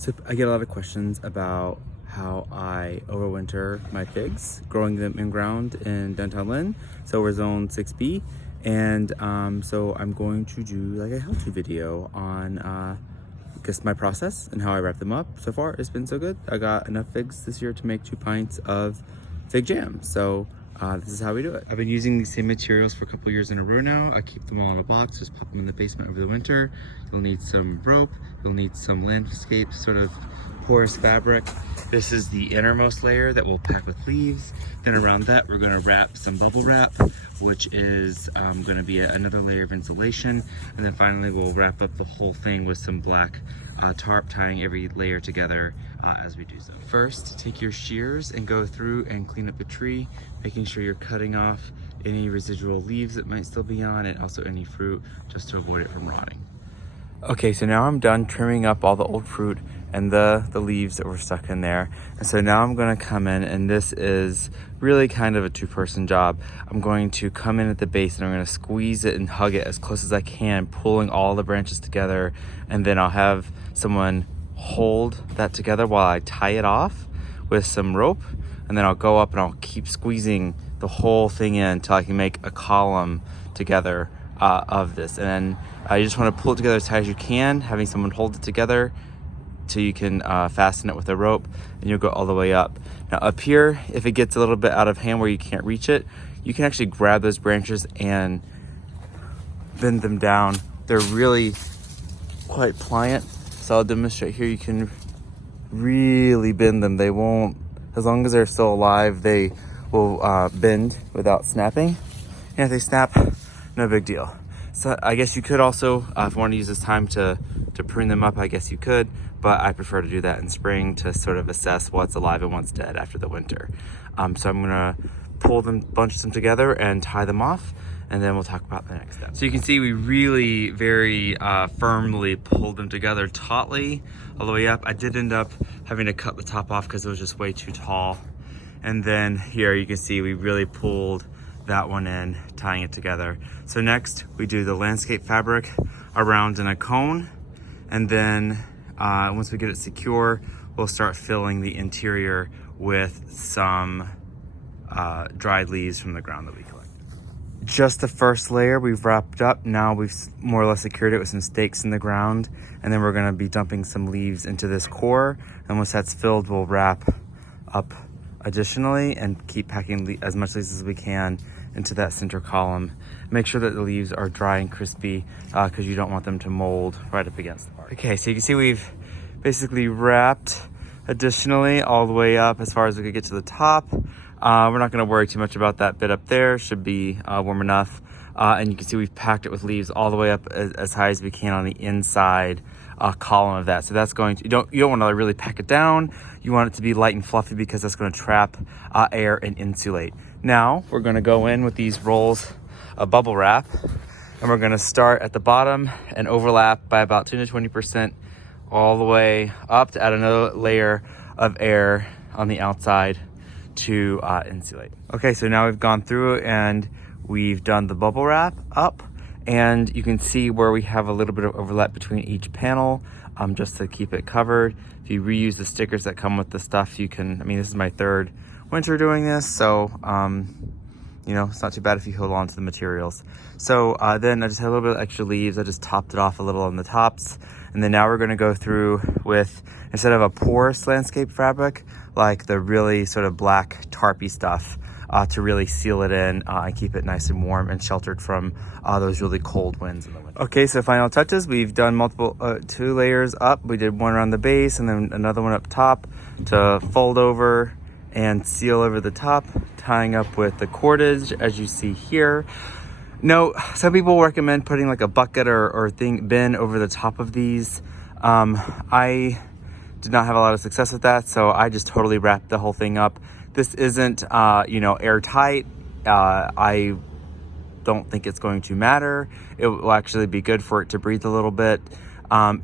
So I get a lot of questions about how I overwinter my figs, growing them in ground in downtown Lynn. So we're zone 6B. And so I'm going to do like a how-to video on just my process and how I wrap them up. So far, it's been so good. I got enough figs this year to make 2 pints of fig jam. So this is how we do it. I've been using these same materials for a couple years in a row now. I keep them all in a box, just pop them in the basement over the winter. You'll need some rope, you'll need some landscape sort of porous fabric. This is the innermost layer that we'll pack with leaves. Then around that, we're gonna wrap some bubble wrap, which is gonna be another layer of insulation. And then finally, we'll wrap up the whole thing with some black tarp, tying every layer together as we do so. First, take your shears and go through and clean up the tree, making sure you're cutting off any residual leaves that might still be on, and also any fruit, just to avoid it from rotting. Okay, so now I'm done trimming up all the old fruit and the leaves that were stuck in there. And so now I'm gonna come in, and this is really kind of a 2-person job. I'm going to come in at the base and I'm gonna squeeze it and hug it as close as I can, pulling all the branches together. And then I'll have someone hold that together while I tie it off with some rope. And then I'll go up and I'll keep squeezing the whole thing in until I can make a column together of this. And then you just want to pull it together as tight as you can, having someone hold it together till you can fasten it with a rope, and you'll go all the way up. Now up here, if it gets a little bit out of hand where you can't reach it, you can actually grab those branches and bend them down. They're really quite pliant, so I'll demonstrate here. You can really bend them. They won't, as long as they're still alive, they will bend without snapping. And if they snap, no big deal. So I guess you could also, if you want to use this time to prune them up, I guess you could, but I prefer to do that in spring to sort of assess what's alive and what's dead after the winter. So I'm gonna pull them, bunch them together and tie them off, and then we'll talk about the next step. So you can see we really very firmly pulled them together tautly all the way up. I did end up having to cut the top off because it was just way too tall. And then here you can see we really pulled that one in, tying it together. So next we do the landscape fabric around in a cone, and then once we get it secure, we'll start filling the interior with some dried leaves from the ground that we collected. Just the first layer we've wrapped up. Now we've more or less secured it with some stakes in the ground, and then we're gonna be dumping some leaves into this core, and once that's filled, we'll wrap up additionally and keep packing as much leaves as we can into that center column. Make sure that the leaves are dry and crispy because you don't want them to mold right up against the bark. Okay, so you can see we've basically wrapped additionally all the way up as far as we could get to the top. We're not gonna worry too much about that bit up there. Should be warm enough. And you can see we've packed it with leaves all the way up as high as we can on the inside column of that. So that's going to, you don't want to really pack it down. You want it to be light and fluffy because that's going to trap air and insulate. Now we're going to go in with these rolls of bubble wrap, and we're going to start at the bottom and overlap by about 10 to 20% all the way up to add another layer of air on the outside to insulate. Okay, so now we've gone through and we've done the bubble wrap up, and you can see where we have a little bit of overlap between each panel just to keep it covered. If you reuse the stickers that come with the stuff, you can, I mean, this is my 3rd winter doing this, so you know, it's not too bad if you hold on to the materials. So then I just had a little bit of extra leaves. I just topped it off a little on the tops. And then now we're gonna go through with, instead of a porous landscape fabric, like the really sort of black tarpy stuff, to really seal it in and keep it nice and warm and sheltered from those really cold winds in the winter. Okay, so final touches. We've done multiple, 2 layers up. We did one around the base and then another one up top to fold over and seal over the top, tying up with the cordage as you see here. No, some people recommend putting like a bucket or bin over the top of these. I did not have a lot of success with that, so I just totally wrapped the whole thing up. This isn't, you know, airtight. I don't think it's going to matter. It will actually be good for it to breathe a little bit.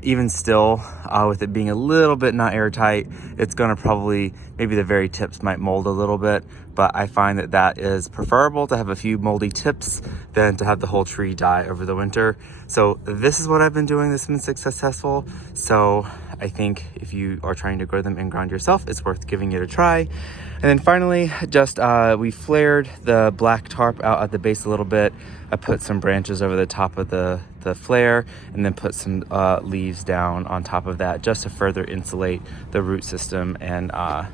Even still, with it being a little bit not airtight, it's gonna probably, maybe the very tips might mold a little bit, but I find that that is preferable to have a few moldy tips than to have the whole tree die over the winter. So this is what I've been doing. This has been successful. So I think if you are trying to grow them in ground yourself, it's worth giving it a try. And then finally, just we flared the black tarp out at the base a little bit. I put some branches over the top of the flare, and then put some leaves down on top of that just to further insulate the root system and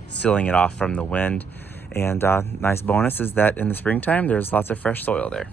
sealing it off from the wind. And nice bonus is that in the springtime, there's lots of fresh soil there.